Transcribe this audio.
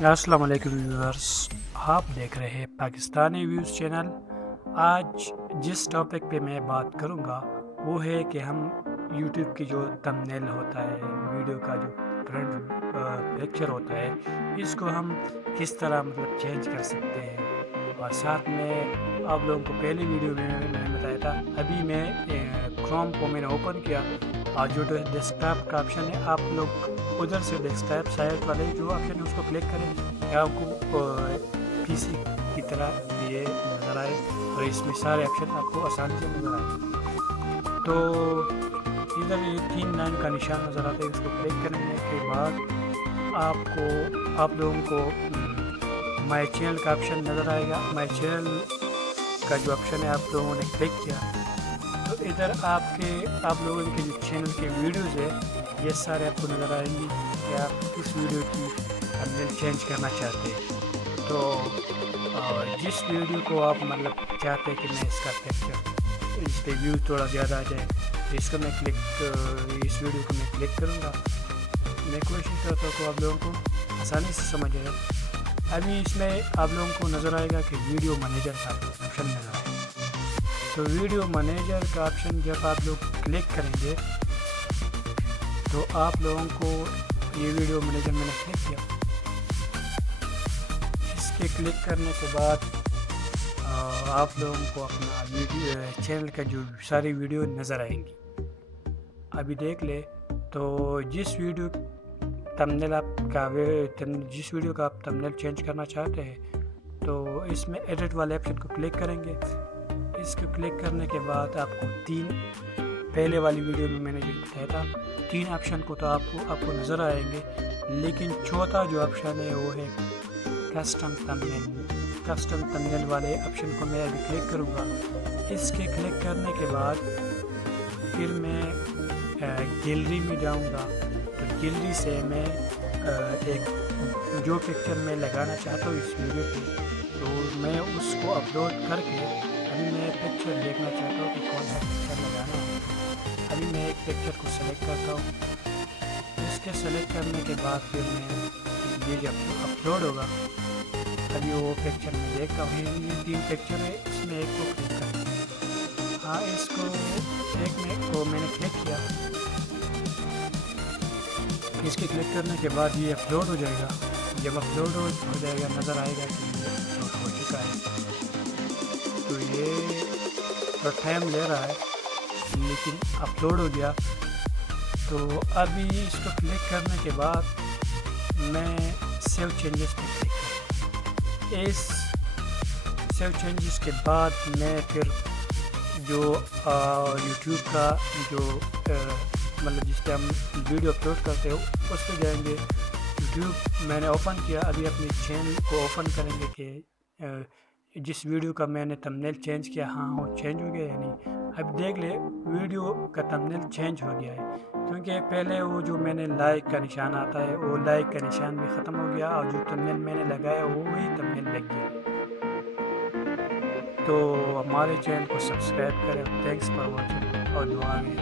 السلام علیکم ویورس، آپ دیکھ رہے ہیں پاکستانی ویوز چینل۔ آج جس ٹاپک پہ میں بات کروں گا وہ ہے کہ ہم یوٹیوب کی جو تمبنیل ہوتا ہے، ویڈیو کا جو فرنٹ پکچر ہوتا ہے، اس کو ہم کس طرح چینج کر سکتے ہیں۔ اور ساتھ میں آپ لوگوں کو پہلی ویڈیو میں نے بتایا تھا، ابھی میں کروم کو میں نے اوپن کیا اور جو ڈیسک ٹاپ کا آپشن ہے، آپ لوگ ادھر سے ڈیسک ٹاپ سائڈ والے جو آپشن ہے اس کو کلک کریں، یا آپ کو پی سی کی طرح یہ نظر آئے اور اس میں سارے آپشن آپ کو آسانی سے نظر آئے۔ تو ادھر یہ 3 لائن کا نشان نظر آتا ہے، اس کو کلک کرنے کے بعد آپ لوگوں کو مائی چینل کا آپشن نظر آئے گا۔ مائی چینل کا جو آپشن ہے آپ لوگوں نے کلک کیا تو ادھر آپ لوگوں کے جو چینل کے ویڈیوز ہے یہ سارے آپ کو نظر آئیں گی کہ آپ کس ویڈیو کی تھمبنیل چینج کرنا چاہتے ہیں۔ تو جس ویڈیو کو آپ چاہتے ہیں کہ میں اس کا پکچر اس پہ ویو تھوڑا زیادہ آ جائے، اس ویڈیو کو میں کلک کروں گا۔ میں کوشش کرتا ہوں کہ آپ لوگوں کو آسانی سے سمجھ آئے۔ ابھی اس میں آپ لوگوں کو نظر آئے گا کہ ویڈیو منیجر کا آپشن نظر آئے گا۔ تو ویڈیو منیجر کا آپشن جب آپ لوگ کلک کریں گے تو آپ لوگوں کو یہ ویڈیو منیجر میں نے کلک کیا، اس کے کلک کرنے کے بعد آپ لوگوں کو اپنا ویڈیو چینل کا جو ساری ویڈیو نظر آئیں گی۔ ابھی دیکھ لے تو جس ویڈیو کا آپ تھمبنیل چینج کرنا چاہتے ہیں تو اس میں ایڈٹ والے آپشن کو کلک کریں گے۔ اس کو کلک کرنے کے بعد آپ کو پہلے والی ویڈیو میں نے جو بتایا تھا 3 آپشن کو تو آپ کو نظر آئیں گے، لیکن چوتھا جو آپشن ہے وہ ہے کسٹم تھمبنیل والے آپشن کو میں ابھی کلک کروں گا۔ اس کے کلک کرنے کے بعد پھر میں گیلری میں جاؤں گا، تو گیلری سے میں ایک جو پکچر میں لگانا چاہتا ہوں اس ویڈیو پہ تو میں اس کو اپلوڈ کر کے ابھی میں پکچر دیکھنا چاہتا ہوں کہ کون سا پکچر لگانا ہے۔ ابھی میں ایک پکچر کو سلیکٹ کرتا ہوں، اس کے سلیکٹ کرنے کے بعد پھر میں یہ جب اپلوڈ ہوگا ابھی وہ پکچر میں دیکھتا ہوں۔ یہ 3 پکچر ہے، اس میں ایک کو کلک کرتا ہوں۔ ہاں، اس کو میں نے کلک کیا۔ اس کے کلک کرنے کے بعد یہ اپلوڈ ہو جائے گا۔ جب اپلوڈ ہو جائے گا نظر آئے گا کہ یہ اپلوڈ ہو چکا ہے۔ تو یہ تھوڑا ٹائم لے رہا ہے لیکن اپلوڈ ہو گیا۔ تو ابھی اس کو کلک کرنے کے بعد میں سیو چینجز پہ کلک کروں۔ اس سیو چینجز کے بعد میں پھر جو یوٹیوب کا جو جس پہ ہم ویڈیو اپلوڈ کرتے ہو اس پہ جائیں گے۔ یوٹیوب میں نے اوپن کیا، ابھی اپنے چینل کو اوپن کریں گے کہ جس ویڈیو کا میں نے تھمبنیل چینج کیا وہ چینج ہو گیا یا نہیں۔ اب دیکھ لے ویڈیو کا تھمبنیل چینج ہو گیا ہے، کیونکہ پہلے وہ جو میں نے لائک کا نشان آتا ہے وہ لائک کا نشان بھی ختم ہو گیا اور جو تھمبنیل میں نے لگایا وہی تھمبنیل لگ گیا۔ تو ہمارے چینل کو سبسکرائب کریں۔ تھینکس فار واچنگ اور دعا میں